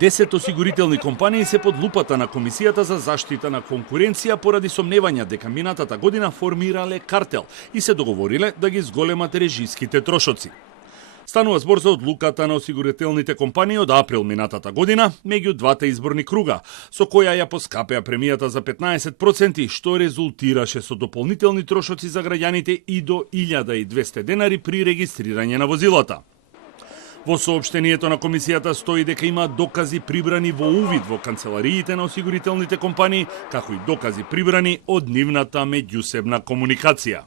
10 осигурителни компании се под лупата на Комисијата за заштита на конкуренција поради сомневања дека минатата година формирале картел и се договориле да ги зголемат режиските трошоци. Станува збор за одлуката на осигурителните компании од април минатата година меѓу двата изборни круга, со која ја поскапеа премијата за 15%, што резултираше со дополнителни трошоци за граѓаните и до 1200 денари при регистрирање на возилата. Во соопштението на Комисијата стои дека има докази прибрани во увид во канцелариите на осигурителните компании, како и докази прибрани од нивната меѓусебна комуникација.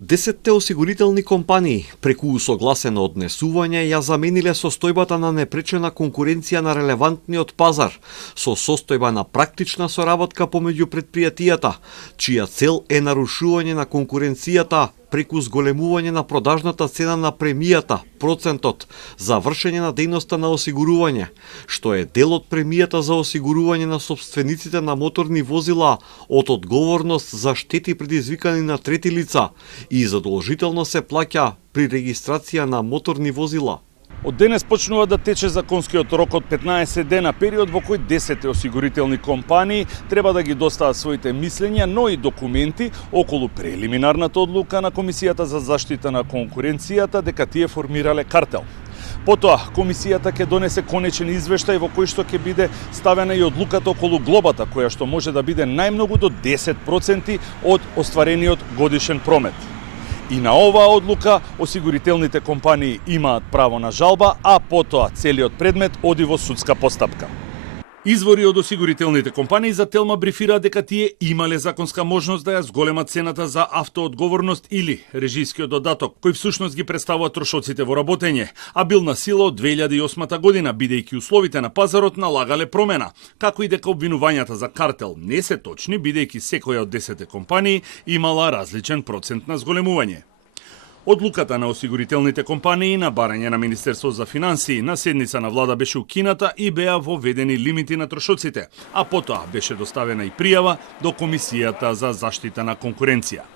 10 осигурителни компании, преку усогласено однесување, ја замениле состојбата на непречена конкуренција на релевантниот пазар, со состојба на практична соработка помеѓу предпријатијата, чија цел е нарушување на конкуренцијата преку зголемување на продажната цена на премијата, процентот, за вршење на дејноста на осигурување, што е дел од премијата за осигурување на собствениците на моторни возила од одговорност за штети предизвикани на трети лица и задолжително се плаќа при регистрација на моторни возила. Од денес почнува да тече законскиот рок од 15 дена, период во кој 10 осигурителни компании треба да ги достават своите мислења, но и документи околу прелиминарната одлука на Комисијата за заштита на конкуренцијата дека тие формирале картел. Потоа, Комисијата ќе донесе конечен извештај во кој што ќе биде ставена и одлуката околу глобата, која што може да биде најмногу до 10% од остварениот годишен промет. И на оваа одлука осигурителните компании имаат право на жалба, а потоа целиот предмет оди во судска постапка. Извори од осигурителните компании за Телма брифираат дека тие имале законска можност да ја зголемат цената за автоодговорност или режискиот додаток, кој всушност ги представува трошоците во работење, а бил на сила од 2008 година, бидејќи условите на пазарот налагале промена, како и дека обвинувањата за картел не се точни, бидејќи секоја од 10 компании имала различен процент на зголемување. Одлуката на осигурителните компании на барање на Министерство за финансии на седница на влада беше укината и беа воведени лимити на трошоците, а потоа беше доставена и пријава до Комисијата за заштита на конкуренција.